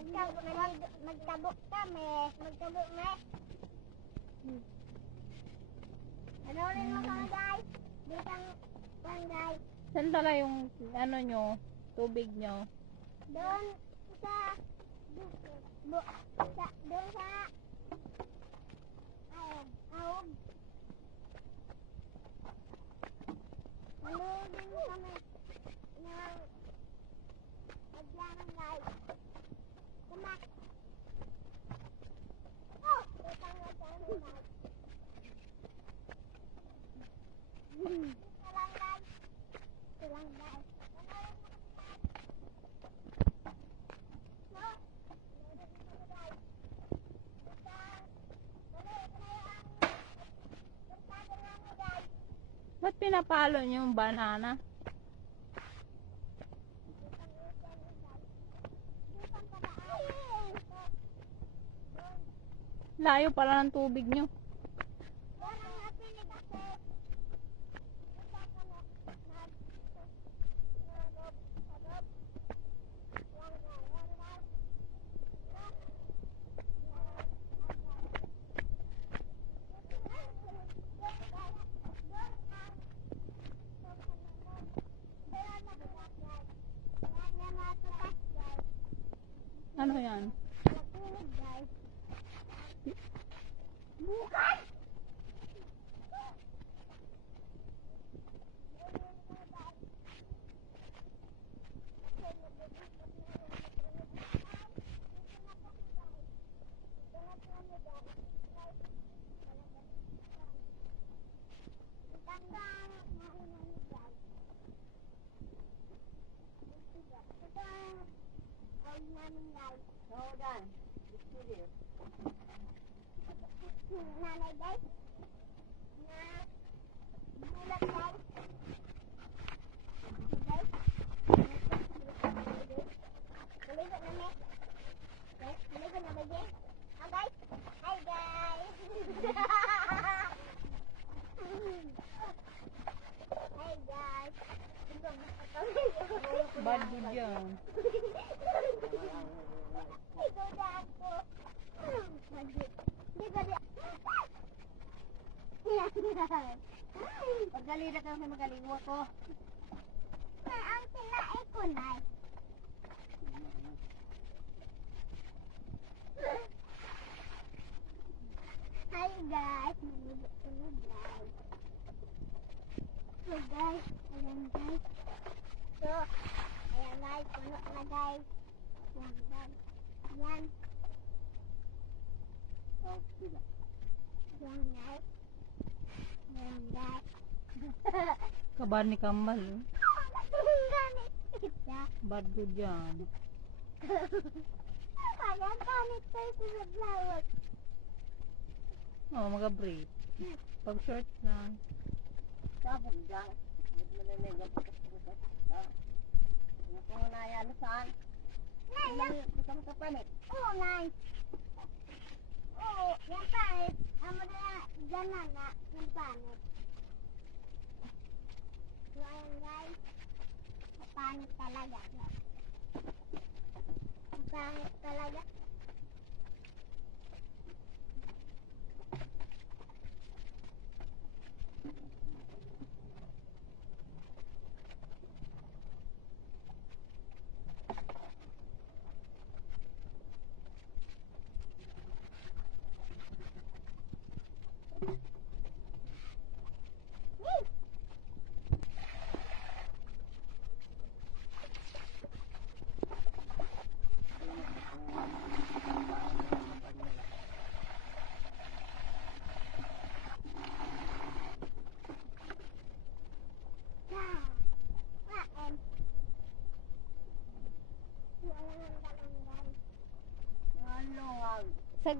Magtabok kami. Magtabok na. Ano rin mo mga guys? Ditang pang guys. Saan pala yung ano nyo? Tubig nyo? Doon sa doon sa aog. Malugin mo kami ng agyangan guys. Kumak. Oh! Ditang agyangan guys. Ito lang guys. Ito lang guys. Ba't pinapalo nyo yung banana? Layo pala ng tubig nyo. Ano yan? Bukan! Hold on. Just sit here. Nanay guys. Na bulat guys. Guys. Maligot na mek. Guys, maligot na ba guys? Ah guys. Hi guys. Hi guys. Bad good yan. Ikaw na ako. Pagdali na kami magaling ko. Ang sinae ko na. Hi guys. Nalibot ko na guys. So guys. Ayan guys. So. Ayan guys. Puno na guys. Ayan guys. Ayan. Oh, sila. Ayan guys. Ayan guys. Kabad ni Kambal. Ganit kita. Bad good yan. Ayan ganit tayo sa flowers. Oh, mag-break. Pag short lang. Sabog dyan. Hindi mo na nagagapos. Ano kung nayalusan? Nay, Hindi ka makapanik. oh, nice. Oh, yan panit. Amo na dyan na yung panit. So, ayan guys. Panit talaga. Panit talaga. Ano nga? Sa